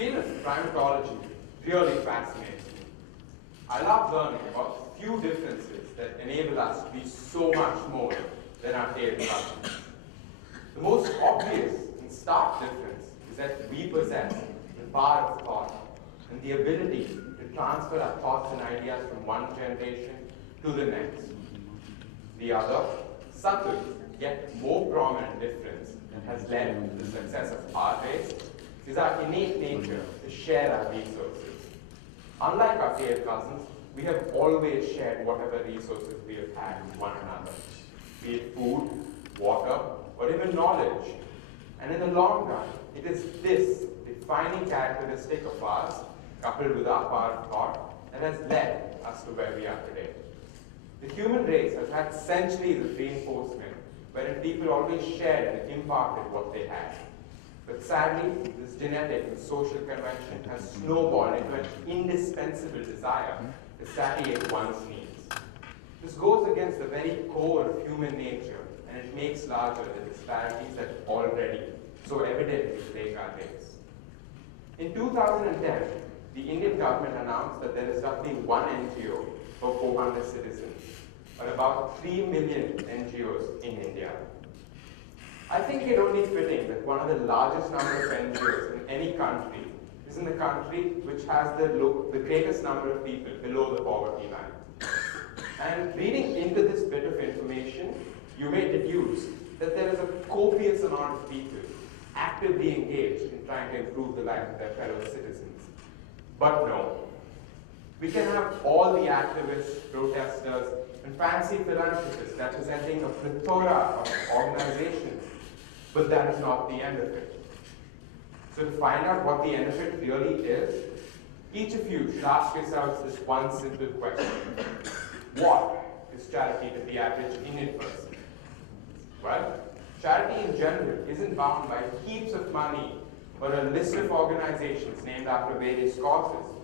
field of primatology really fascinates me. I love learning about the few differences that enable us to be so much more than our tail cousins. The most obvious and stark difference is that we possess the power of thought and the ability to transfer our thoughts and ideas from one generation to the next. The other, subtle yet more prominent difference that has led to the success of our race is our innate nature to share our resources. Unlike our tail cousins, we have always shared whatever resources we have had with one another, be it food, water, or even knowledge. And in the long run, it is this defining characteristic of ours, coupled with our power of thought, that has led us to where we are today. The human race has had centuries of reinforcement, wherein people always shared and imparted what they had. But sadly, this genetic and social convention has snowballed into an indispensable desire to satiate one's needs. This goes against the very core of human nature, and it makes larger the disparities that already so evidently plague our race. In 2010, the Indian government announced that there is roughly one NGO for 400 citizens, or about 3 million NGOs in India. I think it only fitting that one of the largest number of NGOs in any country is in the country which has the greatest number of people below the poverty line. And reading into this bit of information, you may deduce that there is a copious amount of people actively engaged in trying to improve the life of their fellow citizens. But no, we can have all the activists, protesters, and fancy philanthropists representing a plethora of organizations, but that is not the end of it. So to find out what the end of it really is, each of you should ask yourselves this one simple question. What is charity to the average Indian person? Well, charity in general isn't bound by heaps of money or a list of organizations named after various causes.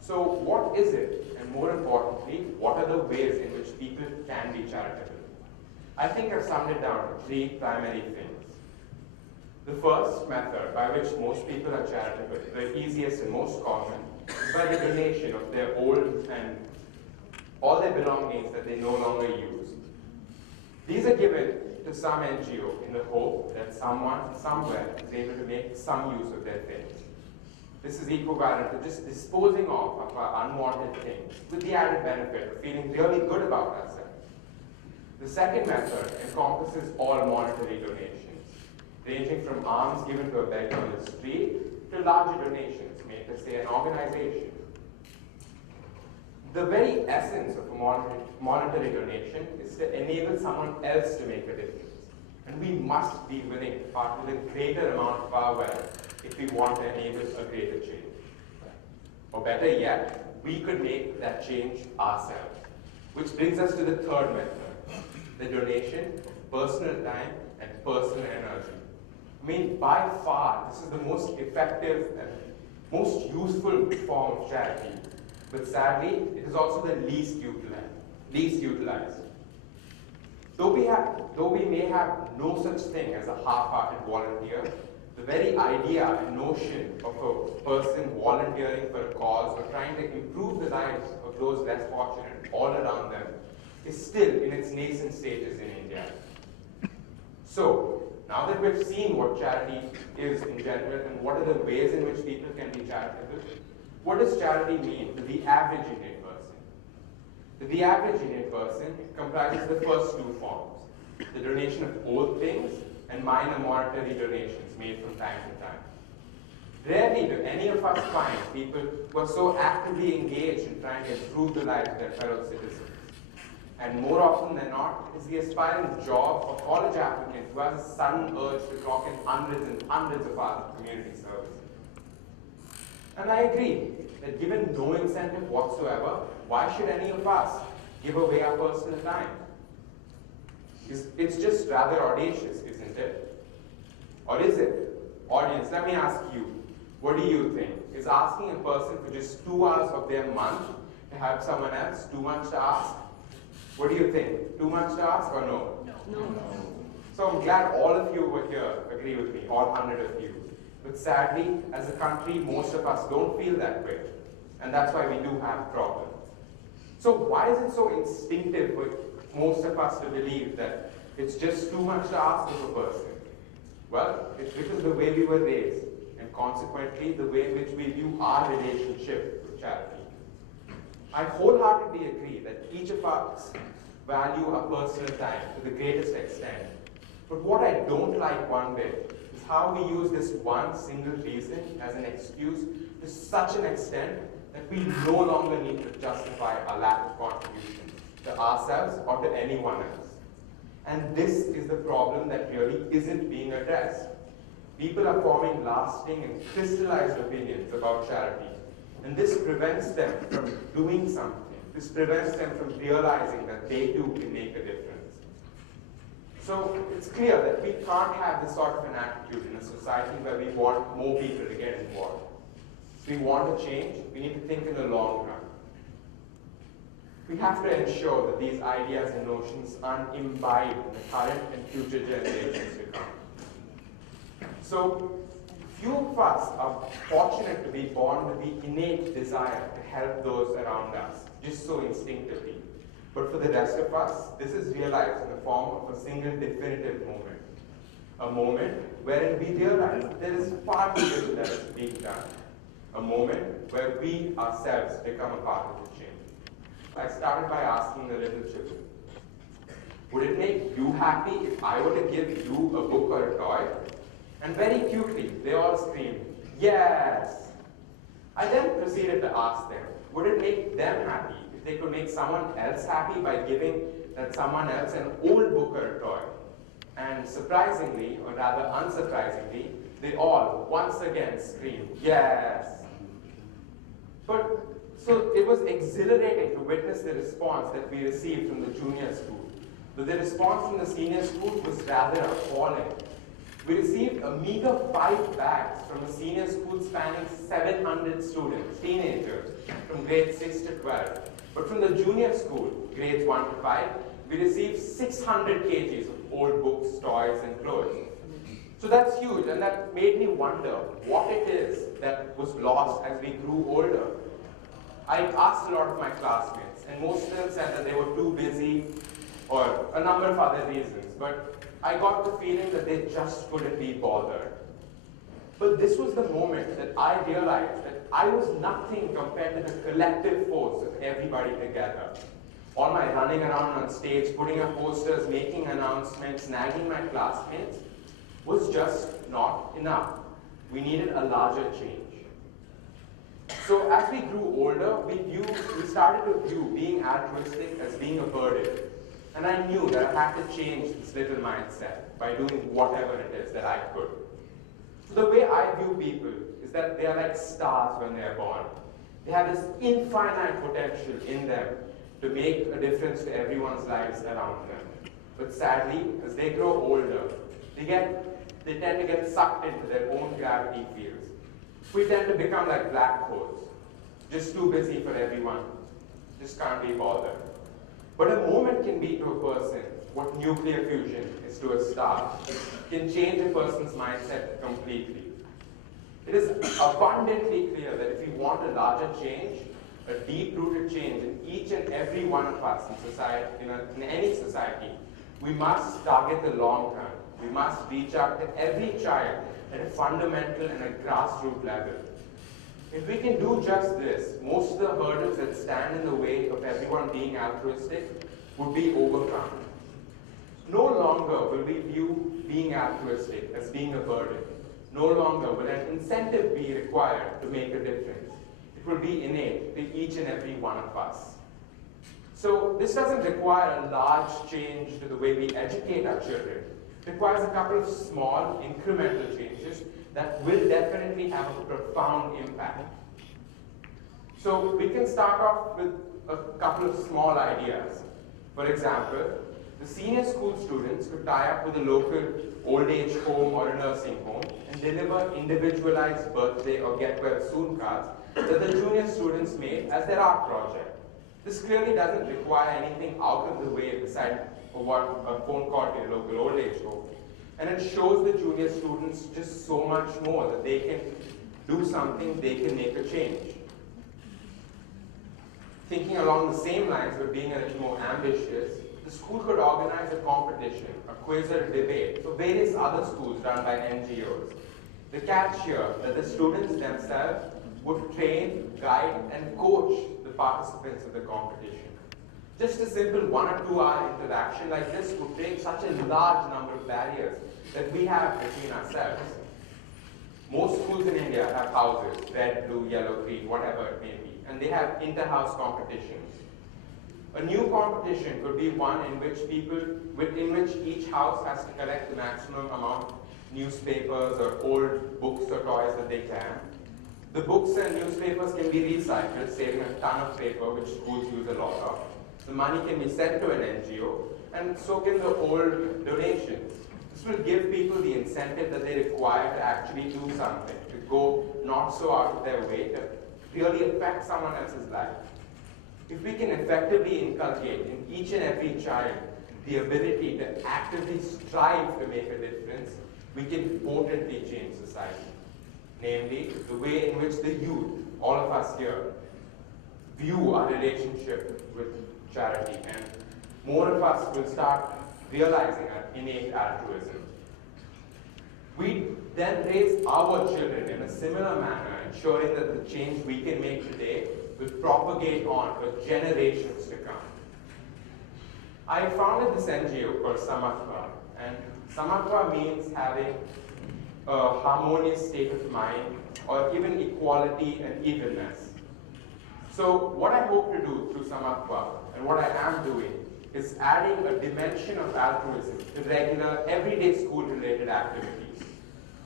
So what is it? And more importantly, what are the ways in which people can be charitable? I think I've summed it down to 3 primary things. The first method by which most people are charitable, the easiest and most common, is by the donation of their old and all their belongings that they no longer use. These are given to some NGO in the hope that someone somewhere is able to make some use of their things. This is equivalent to just disposing of our unwanted things with the added benefit of feeling really good about ourselves. The second method encompasses all monetary donations, ranging from alms given to a beggar on the street to larger donations made to, say, an organization. The very essence of a monetary donation is to enable someone else to make a difference. And we must be willing to part with a greater amount of our wealth if we want to enable a greater change. Or better yet, we could make that change ourselves. Which brings us to the third method, the donation of personal time and personal energy. I mean, by far, this is the most effective and most useful form of charity. But sadly, it is also the least utilized. Though we may have no such thing as a half-hearted volunteer, the very idea and notion of a person volunteering for a cause or trying to improve the lives of those less fortunate all around them is still in its nascent stages in India. So, now that we've seen what charity is in general and what are the ways in which people can be charitable, what does charity mean to the average Indian person? To the average Indian person, it comprises the first 2 forms, the donation of old things and minor monetary donations made from time to time. Rarely do any of us find people who are so actively engaged in trying to improve the lives of their fellow citizens. And more often than not, it is the aspiring job or college applicant who has a sudden urge to clock in hundreds and hundreds of hours of community service. And I agree that given no incentive whatsoever, why should any of us give away our personal time? It's just rather audacious, isn't it? Or is it? Audience, let me ask you, what do you think? Is asking a person for just 2 hours of their month to help someone else too much to ask? What do you think? Too much to ask or no? No. So I'm glad all of you over here agree with me, all 100 of you. But sadly, as a country, most of us don't feel that way. And that's why we do have problems. So why is it so instinctive for most of us to believe that it's just too much to ask of a person? Well, it's because of the way we were raised, and consequently, the way in which we view our relationship with charity. I wholeheartedly agree that each of us value our personal time to the greatest extent. But what I don't like one bit is how we use this one single reason as an excuse to such an extent that we no longer need to justify our lack of contribution to ourselves or to anyone else. And this is the problem that really isn't being addressed. People are forming lasting and crystallized opinions about charity, and this prevents them from doing something. This prevents them from realizing that they too can make a difference. So it's clear that we can't have this sort of an attitude in a society where we want more people to get involved. If we want to change, we need to think in the long run. We have to ensure that these ideas and notions aren't imbibed in the current and future generations to come. So few of us are fortunate to be born with the innate desire to help those around us, just so instinctively. But for the rest of us, this is realized in the form of a single definitive moment. A moment wherein we realize that there is far too little that is being done. A moment where we ourselves become a part of the change. I started by asking the little children, would it make you happy if I were to give you a book or a toy? And very cutely, they all screamed, yes. I then proceeded to ask them, would it make them happy if they could make someone else happy by giving that someone else an old book or a toy? And surprisingly, or rather unsurprisingly, they all once again screamed, yes. So it was exhilarating to witness the response that we received from the junior school. But the response from the senior school was rather appalling. We received a meager 5 bags from a senior school spanning 700 students, teenagers, from grades 6 to 12. But from the junior school, grades 1 to 5, we received 600 kgs of old books, toys, and clothes. So that's huge, and that made me wonder what it is that was lost as we grew older. I asked a lot of my classmates, and most of them said that they were too busy, or a number of other reasons, but I got the feeling that they just couldn't be bothered. But this was the moment that I realized that I was nothing compared to the collective force of everybody together. All my running around on stage, putting up posters, making announcements, nagging my classmates was just not enough. We needed a larger change. So as we grew older, we started to view being altruistic as being a burden. And I knew that I had to change this little mindset by doing whatever it is that I could. So the way I view people is that they are like stars when they are born. They have this infinite potential in them to make a difference to everyone's lives around them. But sadly, as they grow older, they tend to get sucked into their own gravity fields. We tend to become like black holes, just too busy for everyone, just can't be bothered. But a moment can be to a person what nuclear fusion is to a star. It can change a person's mindset completely. It is abundantly clear that if we want a larger change, a deep-rooted change in each and every one of us in society, in any society, we must target the long term. We must reach out to every child at a fundamental and a grassroots level. If we can do just this, most of the hurdles that stand in the way of everyone being altruistic would be overcome. No longer will we view being altruistic as being a burden. No longer will an incentive be required to make a difference. It will be innate to each and every one of us. So this doesn't require a large change to the way we educate our children. It requires a couple of small, incremental changes that will definitely have a profound impact. So we can start off with a couple of small ideas. For example, the senior school students could tie up with a local old age home or a nursing home and deliver individualized birthday or get well soon cards that the junior students made as their art project. This clearly doesn't require anything out of the way besides a phone call to your local old age home. And it shows the junior students just so much more, that they can do something, they can make a change. Thinking along the same lines, but being a little more ambitious, the school could organize a competition, a quiz or a debate for various other schools run by NGOs. The catch here that the students themselves would train, guide, and coach the participants of the competition. Just a simple 1 or 2 hour interaction like this would break such a large number of barriers that we have between ourselves. Most schools in India have houses, red, blue, yellow, green, whatever it may be, and they have inter-house competitions. A new competition could be one in which each house has to collect the maximum amount of newspapers or old books or toys that they can. The books and newspapers can be recycled, saving a ton of paper, which schools use a lot of. The money can be sent to an NGO, and so can the old donations. This will give people the incentive that they require to actually do something, to go not so out of their way, to really affect someone else's life. If we can effectively inculcate in each and every child the ability to actively strive to make a difference, we can potently change society. Namely, the way in which the youth, all of us here, view our relationship with charity, and more of us will start realizing our innate altruism. We then raise our children in a similar manner, ensuring that the change we can make today will propagate on for generations to come. I founded this NGO called Samatva, and Samatva means having a harmonious state of mind, or even equality and evenness. So what I hope to do through Samatva, and what I am doing, is adding a dimension of altruism to regular, everyday school-related activities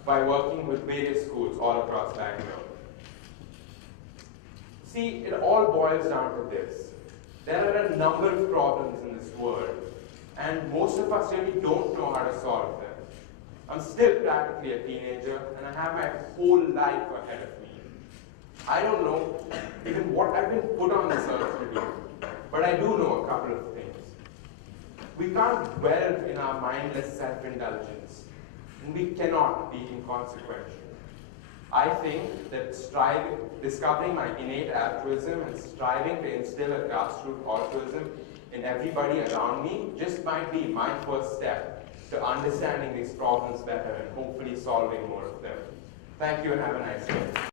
by working with various schools all across Bangalore. See, it all boils down to this. There are a number of problems in this world, and most of us really don't know how to solve them. I'm still practically a teenager, and I have my whole life ahead of me. I don't know even what I've been put on this earth to do, but I do know a couple of things. We can't dwell in our mindless self-indulgence, and we cannot be inconsequential. I think that discovering my innate altruism and striving to instill a grassroots altruism in everybody around me just might be my first step to understanding these problems better and hopefully solving more of them. Thank you and have a nice day.